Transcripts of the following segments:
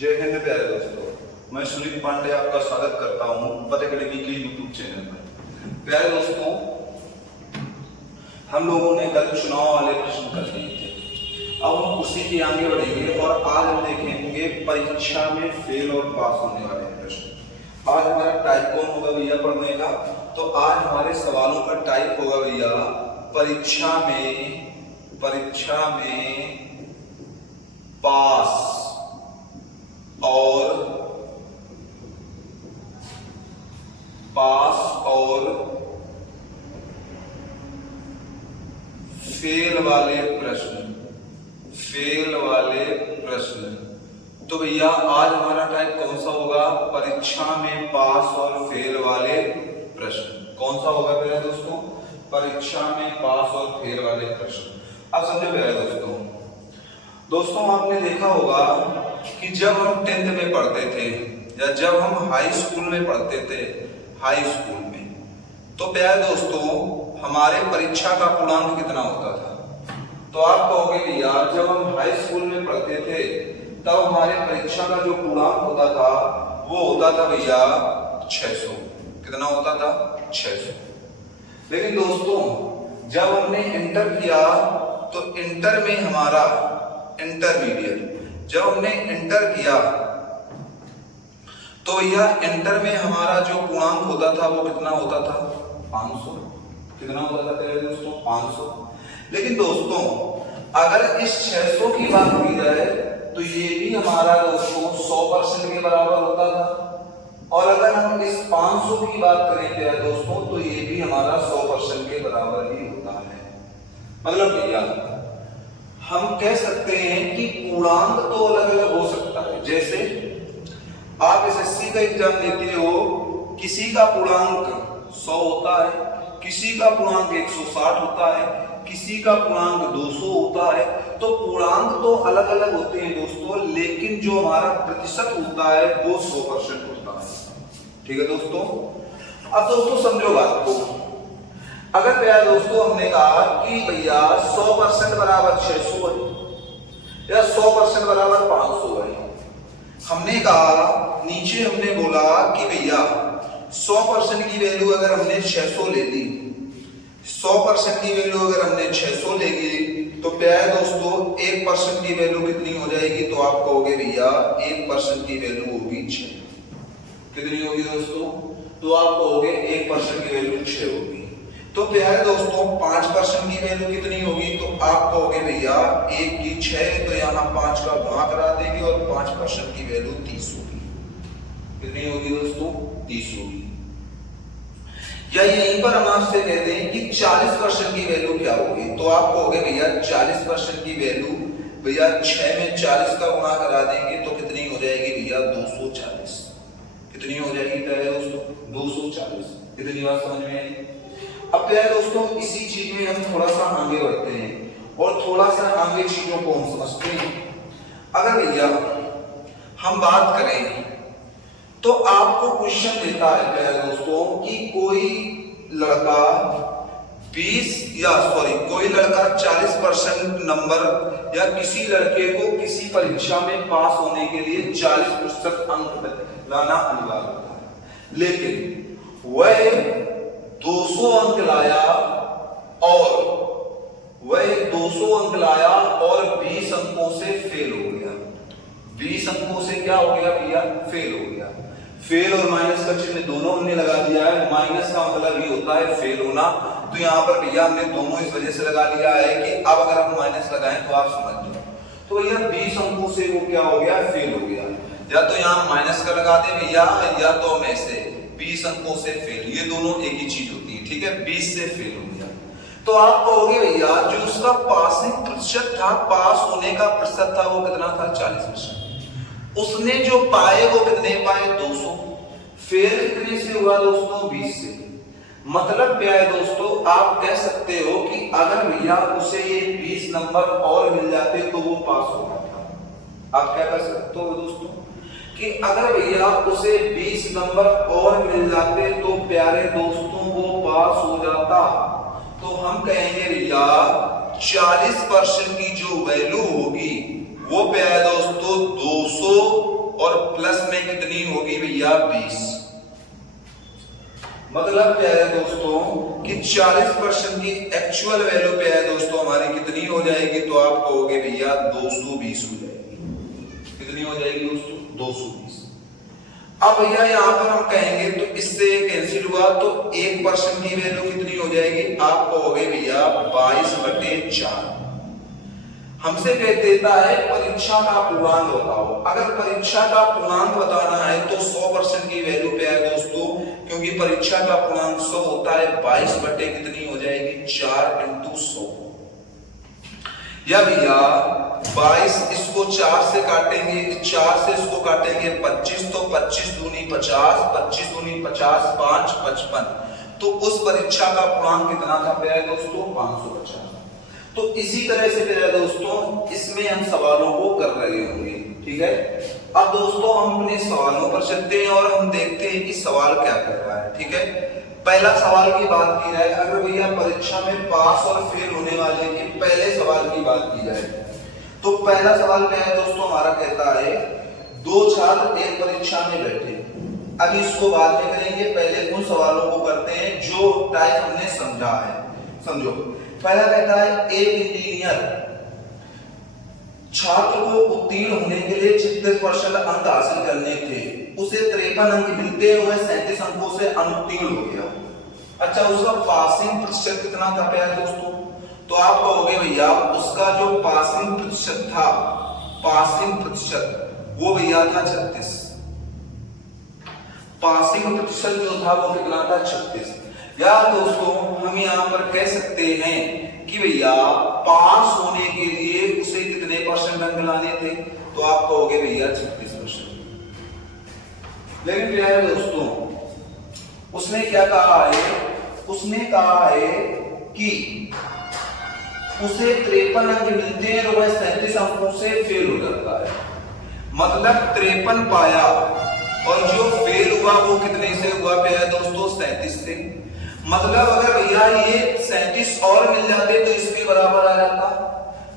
जय हिंद प्यारे दोस्तों, मैं सुनील पांडे आपका स्वागत करता हूँ पथ अकेडमी के यूट्यूब चैनल पर। प्यारे दोस्तों, हम लोगों ने कल चुनाव वाले प्रश्न कर लिए थे। अब हम उसी के आगे बढ़ेंगे और आज हम देखेंगे परीक्षा में फेल और पास होने वाले प्रश्न। आज हमारा टाइप कौन होगा भैया पढ़ने का? तो आज हमारे सवालों का टाइप होगा भैया परीक्षा में पास और फेल वाले प्रश्न। तो भैया आज हमारा टाइप कौन सा होगा? परीक्षा में पास और फेल वाले प्रश्न। कौन सा होगा मेरे दोस्तों? परीक्षा में पास और फेल वाले प्रश्न। अब समझो मेरे दोस्तों, आपने देखा होगा कि जब हम 10th में पढ़ते थे या जब हम हाई स्कूल में पढ़ते थे, तो प्यारे दोस्तों हमारे परीक्षा का पूर्णांक कितना होता था? तो आप कहोगे भैया जब हम हाई स्कूल में पढ़ते थे तब हमारे परीक्षा का जो पूर्णांक होता था वो होता था भैया 600। कितना होता था? 600। लेकिन दोस्तों जब हमने इंटर किया तो इंटर में हमारा जब हमने इंटर किया तो यह इंटर में हमारा जो पूर्णांक होता था वो कितना होता था? 500। कितना होता था प्यारे दोस्तों? 500। लेकिन दोस्तों अगर इस 600 की बात की जाए तो ये भी हमारा दोस्तों 100% के बराबर होता था, और अगर हम इस 500 की बात करें प्यारे दोस्तों तो ये भी हमारा 100% के बराबर ही होता है। मतलब भैया हम कह सकते हैं कि पूर्णांक तो अलग अलग हो सकता है। जैसे आप एसएससी का एग्जाम देते हो, किसी का पूर्णांक 100 होता है, किसी का पूर्णांक 160 होता है, किसी का पूर्णांक 200 होता है। तो पूर्णांक तो अलग अलग होते हैं दोस्तों, लेकिन जो हमारा प्रतिशत होता है वो 100% होता है। ठीक है दोस्तों? अब दोस्तों समझो बात को। अगर प्यारे दोस्तों हमने कहा कि भैया 100% बराबर 600 है या 100% बराबर 500 है, हमने कहा नीचे हमने बोला कि भैया 100% की वैल्यू अगर हमने 600 ले ली, 100% की वैल्यू अगर हमने 600 ले ली तो प्यारे दोस्तों 1% की वैल्यू कितनी हो जाएगी? तो आप कहोगे भैया 1% की वैल्यू होगी 6। कितनी होगी दोस्तों? तो आप कहोगे 1% की वैल्यू 6 होगी। तो प्यारे दोस्तों 5% की वैल्यू कितनी होगी? तो आप कहोगे भैया 1 की 6, तो यहाँ 5 का गुणा करा देंगे और 5% की वैल्यू 30 होगी। कितनी होगी दोस्तों? 30 होगी। या यहीं पर हम आपसे कहते हैं कि 40% की वैल्यू क्या होगी? तो आप कहोगे भैया 40% की वैल्यू भैया 6 में 40 का गुणा करा देंगे तो कितनी हो जाएगी भैया? 240। कितनी हो जाएगी प्यारे दोस्तों? 240। कितनी बात समझ में आई? अब प्यारे दोस्तों इसी चीज में हम थोड़ा सा आगे बढ़ते हैं और थोड़ा सा आगे चीजों को हम समझते हैं। अगर भैया हम बात करें तो आपको क्वेश्चन देता है प्यारे दोस्तों कि कोई लड़का 40% नंबर या किसी लड़के को किसी परीक्षा में पास होने के लिए 40% अंक लाना अनिवार्य होता है, लेकिन वह 200 अंक लाया और 20 अंकों से फेल हो गया। 20 अंकों से क्या हो गया भैया? फेल हो गया। फेल और माइनस का चिन्ह दोनों हमने लगा दिया है। माइनस का मतलब ही होता है फेल होना, तो यहाँ पर भैया हमने दोनों इस वजह से लगा लिया है कि अब अगर हम माइनस लगाएं तो आप समझ जाओ। तो भैया 20 अंकों से वो क्या हो गया? फेल हो गया। या तो यहाँ माइनस का लगा दे भैया, या तो हम ऐसे 20 अंकों से फेल, ये दोनों एक ही चीज होती है। ठीक है, 20 से फेल हो गया। तो आप कहोगे भैया जो उसका पासिंग प्रतिशत था, पास होने का प्रतिशत था, वो कितना था? 40%। उसने जो पाए वो कितने पाए? 200। फेल कितने से हुआ दोस्तों? 20 से। मतलब प्यारे दोस्तों आप कह सकते हो कि अगर भैया उसे ये 20 नंबर और मिल जाते तो वो पास हो जाता। आप क्या कर सकते हो दोस्तों कि अगर भैया उसे 20 नंबर और मिल जाते तो प्यारे दोस्तों वो पास हो जाता। तो हम कहेंगे भैया 40% की जो वैल्यू होगी वो प्यारे दोस्तों 200 और प्लस में कितनी होगी भैया 20। मतलब क्या है दोस्तों कि 40% की एक्चुअल वैल्यू पे है दोस्तों हमारी कितनी हो जाएगी, तो आप कहोगे भैया 220 हो जाएगी। कितनी हो जाएगी दोस्तों 220। अब भैया यहाँ पर हम कहेंगे तो इससे कैंसिल हुआ तो 1% की वैल्यू कितनी हो जाएगी, आप कहोगे भैया 22/4। हमसे कह देता है परीक्षा का पूर्णांक बताओ। अगर परीक्षा का पूर्णांक बताना है तो 100% की वैल्यू पे है दोस्तों, क्योंकि परीक्षा का पूर्णांक 100 होता है। 22 बटे कितनी हो जाएगी 4 × 100। या भैया 22 इसको 4 से काटेंगे, 4 से इसको काटेंगे 25, तो 25 दूनी 50, 25 दूनी 50, 5 55। तो उस परीक्षा का पूर्णांक कितना था प्यारे दोस्तों 550। तो इसी तरह से प्यारे दोस्तों इसमें हम सवालों को कर रहे होंगे। ठीक है, अब दोस्तों हम अपने सवालों पर चलते हैं और हम देखते हैं कि सवाल क्या कह रहा है। ठीक है, पहला सवाल की बात की जाए, अगर भैया परीक्षा में पास और फेल होने वाले के पहले सवाल की बात की जाए तो पहला सवाल क्या है दोस्तों हमारा, कहता है 2 छात्र एक परीक्षा में बैठे। अभी इसको बाद में करेंगे, पहले उन सवालों को करते हैं जो टाइप हमने समझा है। समझो, पहला कहता है एक इंजीनियर छात्र को उत्तीर्ण होने के लिए 36% अंक हासिल करने थे, उसे 53 अंक मिलते हुए 37 अंकों से अनुत्तीर्ण हो गया। अच्छा, उसका पासिंग प्रतिशत कितना था प्यारे दोस्तों, तो आप कहोगे भैया उसका जो पासिंग प्रतिशत था, पासिंग प्रतिशत वो भैया था 36। पासिंग प्रतिशत जो था वो कितना था 36। या दोस्तों हम यहां पर कह सकते हैं कि भैया पास होने के लिए उसे कितने % अंक लाने थे, तो आप कहोगे भैया 36%। लेकिन प्यारे दोस्तों उसने क्या कहा है, उसने कहा है कि उसे 53 अंक मिलते हैं और वह 37 अंकों से फेल हो जाता है। मतलब 53 पाया और जो फेल हुआ वो कितने से हुआ प्यारे दोस्तों 37 से। मतलब अगर भैया ये 37 और मिल जाते तो इसके बराबर आ जाता।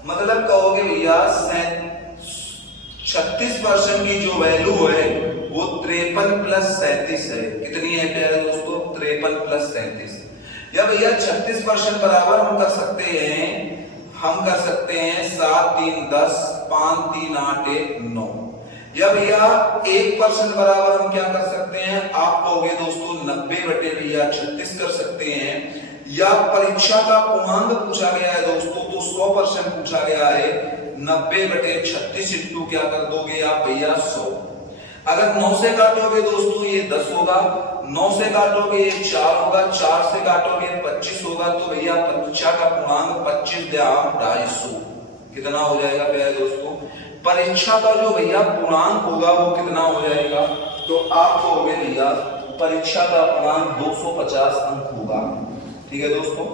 मतलब कहोगे भैया 36% की जो वैल्यू है वो 53 + 37 है। कितनी है प्यारे दोस्तों 53 + 37। या भैया 36% बराबर हम कर सकते हैं, 7 3 10, 5 3 8 1 9। या भैया 1% बराबर हम क्या कर सकते हैं, आप कहोगे दोस्तों 90/36 कर सकते हैं। या परीक्षा का पूर्णांक पूछा गया है दोस्तों तो 100% पूछा गया है, 90/36 इंटू क्या कर दोगे आप भैया 100। अगर 9 से काटोगे दोस्तों ये 10 होगा, 9 से काटोगे ये 4 होगा, 4 से काटोगे 25 होगा। तो भैया परीक्षा का पूर्णांक 25/250 कितना हो जाएगा प्यारे दोस्तों, परीक्षा का जो भैया पूर्णांक होगा वो कितना हो जाएगा, तो आप कहोगे भैया परीक्षा का पूर्णांक 250 अंक होगा। ठीक है दोस्तों,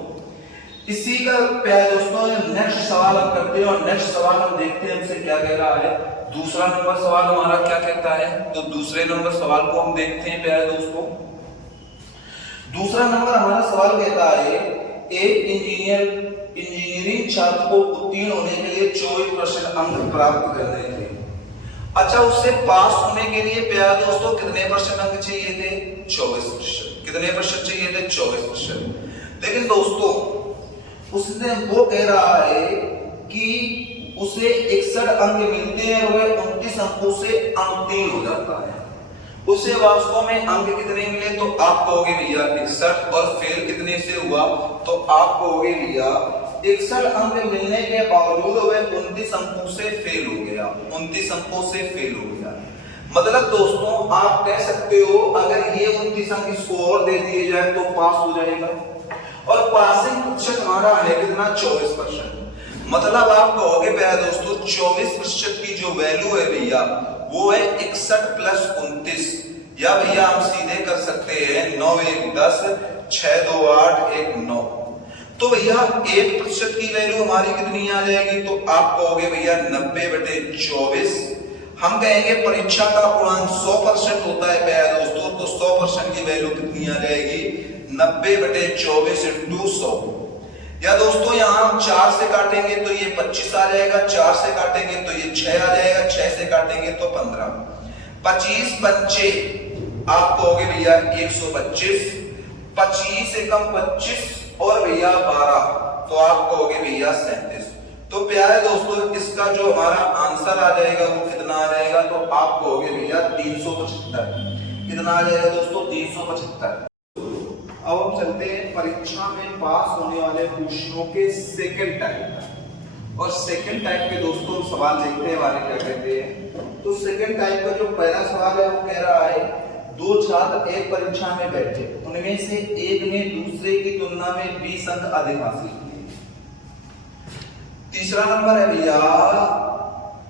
इसी का प्यारे दोस्तों नेक्स्ट सवाल हम करते हैं और नेक्स्ट सवाल हम देखते हैं हमसे क्या कह रहा है। दूसरा नंबर सवाल हमारा क्या कहता है, तो दूसरे नंबर सवाल को हम देखते हैं प्यारे दोस्तों। दूसरा नंबर हमारा सवाल कहता है एक इंजीनियरिंग छात्र को उत्तीर्ण होने के लिए 24% अंक प्राप्त करने थे। अच्छा, उससे पास होने के लिए प्यारे दोस्तों कितने % अंक चाहिए थे 24%। कितने % चाहिए थे 24%। लेकिन दोस्तों उसने वो कह रहा है कि उसे 61 अंक मिलते हैं और वह 29 अंकों से अनुत्तीर्ण हो जाता है। उसे वास्तव में अंक कितने मिले, तो आप कहोगे भैया 61 और फेल कितने से हुआ, तो आप कहोगे भैया 61 अंक मिलने के बावजूद वह 29 अंकों से फेल हो गया। 29 अंकों से फेल हो गया। मतलब दोस्तों आप कह सकते हो अगर ये 29 अंक इसको और दे दिए जाए तो पास हो जाएगा। और पासिंग प्रतिशत हमारा है कितना 24%। मतलब आप कहोगे प्यारे दोस्तों 24% की जो वैल्यू है भैया वो है 61 + 29। या भैया हम सीधे कर सकते हैं 9 1 10, 6 2 8 1 9। तो भैया 1% की वैल्यू हमारी कितनी आ जाएगी, तो आप कहोगे भैया 90/24। हम कहेंगे परीक्षा का पूर्णांक 100% होता है प्यारे दोस्तों, तो 100% की वैल्यू कितनी आ जाएगी 90/24 × 100। या दोस्तों यहाँ हम 4 से काटेंगे तो ये 25 आ जाएगा, 4 से काटेंगे तो ये 6 आ जाएगा, 6 से काटेंगे तो 15। 25 बच्चे आप कहोगे भैया 125, 25 एकम 25 और भैया 12 तो आप कहोगे भैया 37। तो प्यारे दोस्तों इसका जो हमारा आंसर आ जाएगा वो कितना आ जाएगा, तो आप कहोगे भैया 375। कितना आ जाएगा दोस्तों, 375। अब हम चलते हैं परीक्षा में पास होने वाले प्रश्नों के सेकंड टाइप। और सेकंड टाइप के दोस्तों सवाल देखते हैं हमारे क्या कहते हैं। तो सेकंड टाइप का जो पहला सवाल है वो कह रहा है, दो छात्र एक परीक्षा में बैठे, उनमें से एक ने दूसरे की तुलना में 20 अंक अधिक हासिल किए। तीसरा नंबर है भैया,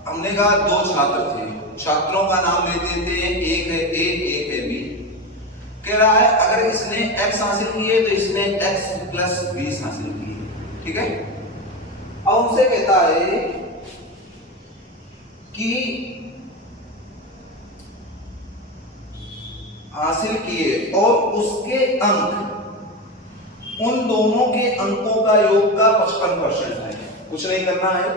हमने कहा दो छात्र थे, छात्रों का नाम ले देते हैं, एक है ए एक है बी। कह रहा है अगर इसने x हासिल किए तो इसने x प्लस 20 हासिल किए। ठीक है, अब उनसे कहता है कि हासिल किए और उसके अंक उन दोनों के अंकों का योग का 55% है। कुछ नहीं करना है,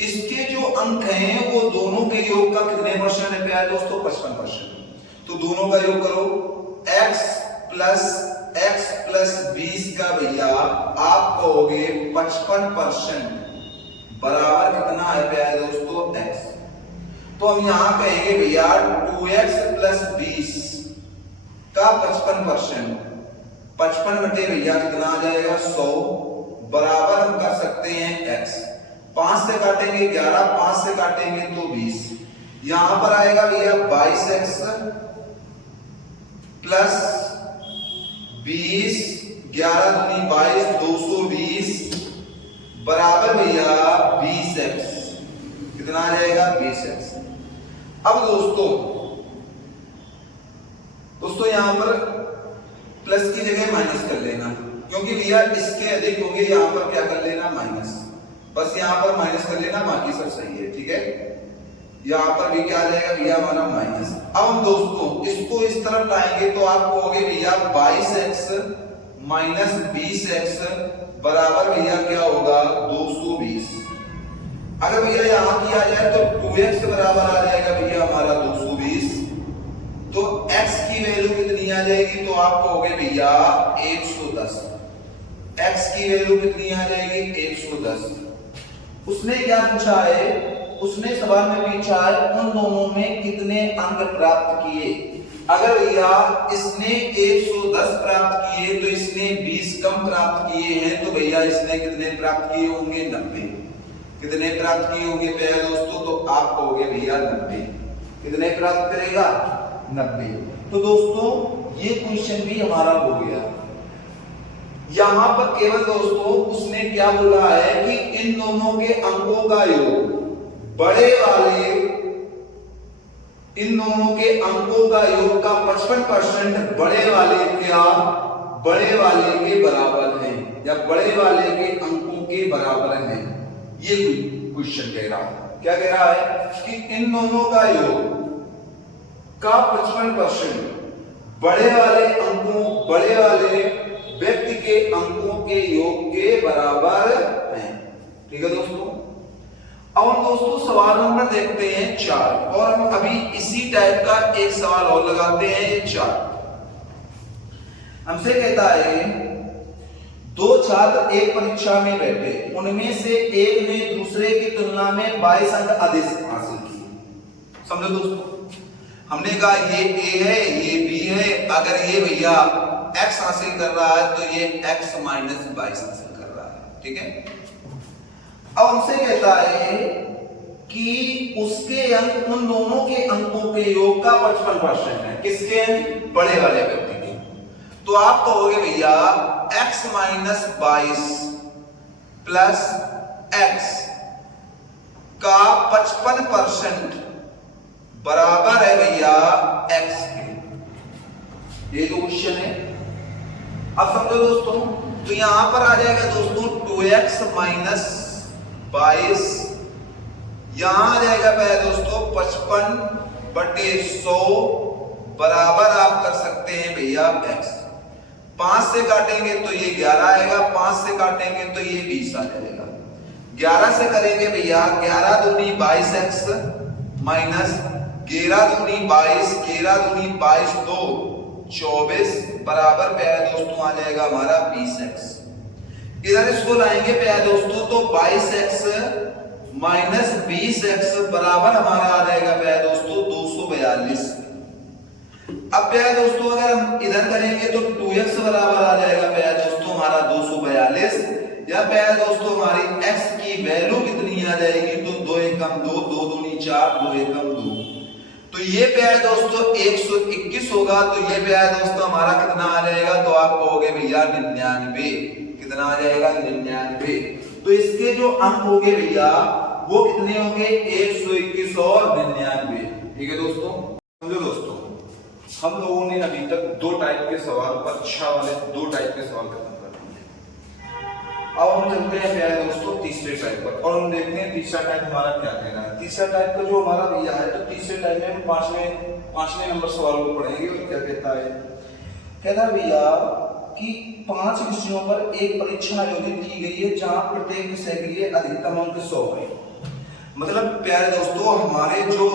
इसके जो अंक हैं वो दोनों के योग का कितने परसेंट है प्यारे दोस्तों, 55%। तो दोनों का योग करो, x प्लस 20 का भैया आप कहोगे 55% बराबर कितना है प्यारे दोस्तों, x। तो हम यहां कहेंगे भैया 2x प्लस 20 का 55%, 55 बटे भैया कितना आ जाएगा 100 बराबर हम कर सकते हैं x। 5 से काटेंगे 11, 5 से काटेंगे तो 20, यहां पर आएगा भैया 22x प्लस 20, 11 दूनी 22, 220 बराबर भैया 20x। कितना आ जाएगा 20x। अब दोस्तों यहां पर प्लस की जगह माइनस कर लेना, क्योंकि भैया इसके अधिक होंगे, यहां पर क्या कर लेना माइनस, बस यहां पर माइनस कर लेना, बाकी सब सही है। ठीक है, यहां पर भी क्या आ जाएगा भैया हमारा माइनस। अब हम दोस्तों इसको इस तरफ लाएंगे तो आप कहोगे भैया 22x माइनस 20x बराबर भैया क्या होगा 220। अगर भैया यहां किया जाए तो 2x बराबर आ जाएगा भैया हमारा 220, तो x की वैल्यू कितनी आ जाएगी, तो आप कहोगे भैया 110। x की वैल्यू कितनी आ जाएगी 110। उसने क्या पूछा है, उसने सवाल में पूछा है उन दोनों में कितने अंक प्राप्त किए। अगर भैया इसने 110 प्राप्त किए तो इसने 20 कम प्राप्त किए हैं, तो भैया इसने कितने प्राप्त किए होंगे 90। कितने प्राप्त किए होंगे प्यारे दोस्तों, तो आप कहोगे भैया 90। कितने प्राप्त करेगा 90। तो दोस्तों ये क्वेश्चन भी हमारा हो गया। यहां पर केवल दोस्तों उसने क्या बोला है कि इन दोनों के अंकों का योग इन दोनों के अंकों का योग का 55% बड़े वाले के बराबर है, या बड़े वाले के अंकों के बराबर है। ये क्वेश्चन कह रहा है, क्या कह रहा है कि इन दोनों का योग का 55% बड़े वाले व्यक्ति के अंकों के योग के बराबर है। ठीक है दोस्तों, अब हम दोस्तों सवाल नंबर देखते हैं 4, और हम अभी इसी टाइप का एक सवाल और लगाते हैं। ये 4 हमसे कहता है दो छात्र एक परीक्षा में बैठे, उनमें से एक ने दूसरे की तुलना में 22 अंक अधिक हासिल किए। समझो दोस्तों, हमने कहा ये ए है ये बी है, अगर ये भैया x हासिल कर रहा है तो ये x माइनस 22 हासिल कर रहा है। ठीक है, अब हमसे कहता है कि उसके अंक उन दोनों के अंकों के योग का 55% है। किसके अंक, बड़े वाले व्यक्ति के। तो आप कहोगे भैया x माइनस 22 प्लस x का 55% बराबर है भैया x के। ये तो क्वेश्चन है। अब समझो दोस्तों, तो यहां पर आ जाएगा दोस्तों 2x माइनस 22, यहां आ जाएगा पहले दोस्तों 55/100 बराबर आप कर सकते हैं भैया x। 5 से काटेंगे तो ये 11 आएगा, 5 से काटेंगे तो ये 20 आ जाएगा। 11 से करेंगे भैया 11 दूनी 22x माइनस 11 दूनी 22, 11 दूनी 22 2 24 बराबर प्यारे दोस्तों आ जाएगा हमारा 20x। इधर इसको लाएंगे प्यारे दोस्तों तो 22x माइनस 20x बराबर हमारा आ जाएगा प्यारे दोस्तों 242। अब प्यारे दोस्तों अगर हम इधर करेंगे तो 2x बराबर आ जाएगा प्यारे दोस्तों हमारा 242, या प्यारे दोस्तों हमारी x की वैल्यू कितनी आ जाएगी तो 2 एकम 2, 2 दूनी 4, 2 एकम 2। तो ये प्यारे दोस्तों 121 होगा। तो ये प्यारे दोस्तों हमारा कितना आ जाएगा तो आप कहोगे भैया 99। कितना आ जाएगा 99। तो इसके जो अंक होंगे भैया वो कितने होंगे 121 और 99। ठीक है दोस्तों। समझो दोस्तों हम लोगों ने अभी तक दो टाइप के सवाल, परीक्षा वाले दो टाइप के सवाल खत्म कर दिए। अब हम चलते हैं प्यारे दोस्तों तीसरे टाइप पर और हम देखते हैं तीसरा टाइप हमारा क्या कहना है। तीसरा टाइप का जो हमारा भैया है तो तीसरे टाइप में हम पांचवें नंबर सवाल को पढ़ेंगे और क्या कहता है। कहता है भैया कि 5 विषयों पर एक परीक्षा आयोजित की गई है जहां प्रत्येक विषय के लिए अधिकतम अंक 100 है। मतलब प्यारे दोस्तों हमारे जो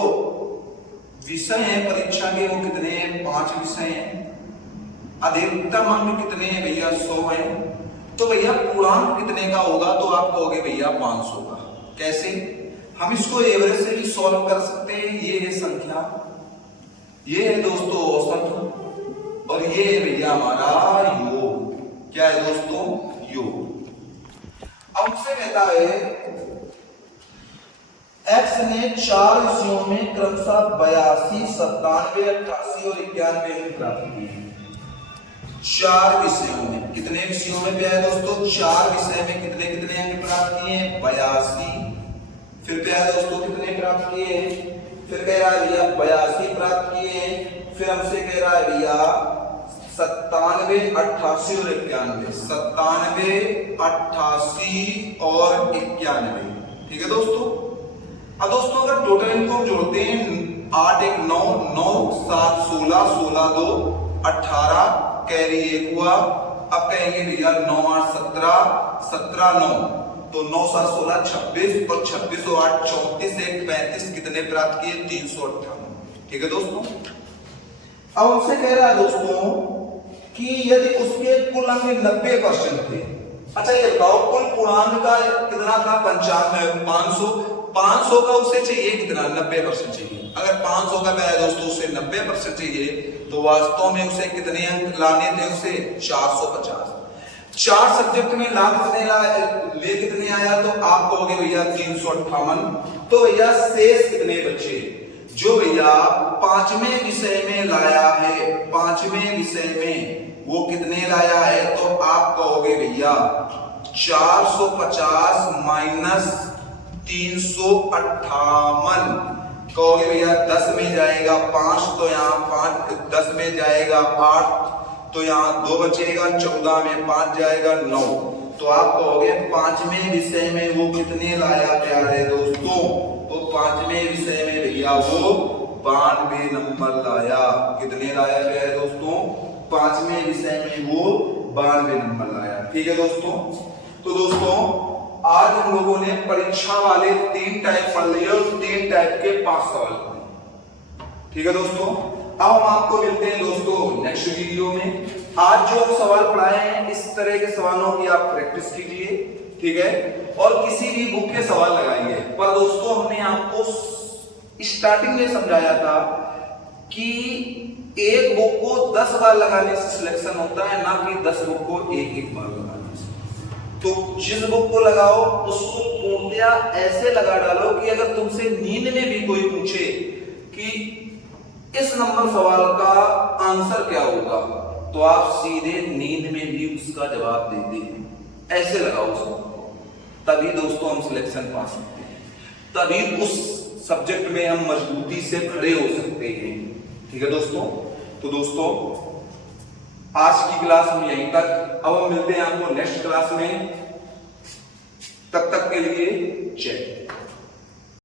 विषय हैं परीक्षा के वो कितने हैं 5 विषय हैं, अधिकतम अंक कितने हैं भैया 100 हैं। तो भैया पूर्णांक कितने का होगा तो आप कहोगे भैया 500 का। कैसे हम इसको एवरेज से भी सॉल्व कर सकते हैं। ये है संख्या, ये है दोस्तों औसत और ये है भैया हमारा योग। क्या है दोस्तों योग। अब हमसे कहता है x ने 4 विषयों में क्रमशः 82, 97, 88 और 91 अंक प्राप्त किए। 4 विषयों में, कितने विषयों में प्यारे दोस्तों 4 विषय में कितने कितने अंक प्राप्त किए 82। फिर प्यारे दोस्तों कितने प्राप्त किए, फिर कह रहा है भैया 82 प्राप्त किए। फिर हमसे कह रहा है भैया 97, 88 और 91, 97, 88 और 91। ठीक है दोस्तों। अब दोस्तों अगर टोटल इनको हम जोड़ते हैं 8 1 9, 9 7 16, 16 2 18, कैरी 1 हुआ। अब कहेंगे भैया 9 8 17, 17 9, तो 9 7 16 26 और 26 और 8 34 1 35 कितने प्राप्त किए 358। ठीक है दोस्तों। अब हमसे कह रहा है दोस्तों कि यदि उसके कुल अंक 90% थे। अच्छा ये बताओ कुल पूर्णांक का कितना था 500 का उसे चाहिए कितना 90% चाहिए। अगर 500 का है दोस्तों उसे 90% चाहिए तो वास्तव में उसे कितने अंक लाने थे उसे 450। 4 सब्जेक्ट में ले कितने आया तो आप कहोगे भैया 358। तो भैया शेष कितने बचे जो भैया 5वें विषय में लाया है, 5वें विषय में वो कितने लाया है तो आप कहोगे भैया 450 माइनस 358। कहोगे भैया 10 में जाएगा 5 तो यहाँ 5, 10 में जाएगा 8 तो यहाँ 2 बचेगा, 14 में 5 जाएगा 9। तो आप कहोगे 5वें विषय में वो कितने लाया प्यारे दोस्तों तो 5वें विषय में भैया वो 92 नंबर लाया। कितने लाया प्यारे दोस्तों 5वें विषय में वो 92 नंबर लाया। ठीक है दोस्तों। तो दोस्तों आज हम लोगों ने परीक्षा वाले 3 टाइप पढ़ लिए और 3 टाइप के 5 सवाल पढ़े। ठीक है दोस्तों। अब हम आपको मिलते हैं दोस्तों नेक्स्ट वीडियो में। आज जो हम सवाल पढ़ाए हैं इस तरह के सवालों की आप प्रैक्टिस कीजिए। ठीक है। और किसी भी बुक के सवाल लगाएंगे। पर दोस्तों हमने आपको स्टार्टिंग में समझाया था कि एक बुक को 10 बार लगाने से सिलेक्शन होता है, ना कि 10 बुक को एक बार लगाने से। तो जिस बुक को लगाओ उसको पूर्णतया ऐसे लगा डालो कि अगर तुमसे नींद में भी कोई पूछे कि इस नंबर सवाल का आंसर क्या होगा तो आप सीधे नींद में भी उसका जवाब देते हैं। ऐसे लगाओ उसको, तभी दोस्तों हम सिलेक्शन पा सकते हैं, तभी उस सब्जेक्ट में हम मजबूती से खड़े हो सकते हैं। ठीक है दोस्तों। तो दोस्तों आज की क्लास में यहीं तक। अब हम मिलते हैं आपको नेक्स्ट क्लास में। तब तक के लिए जय।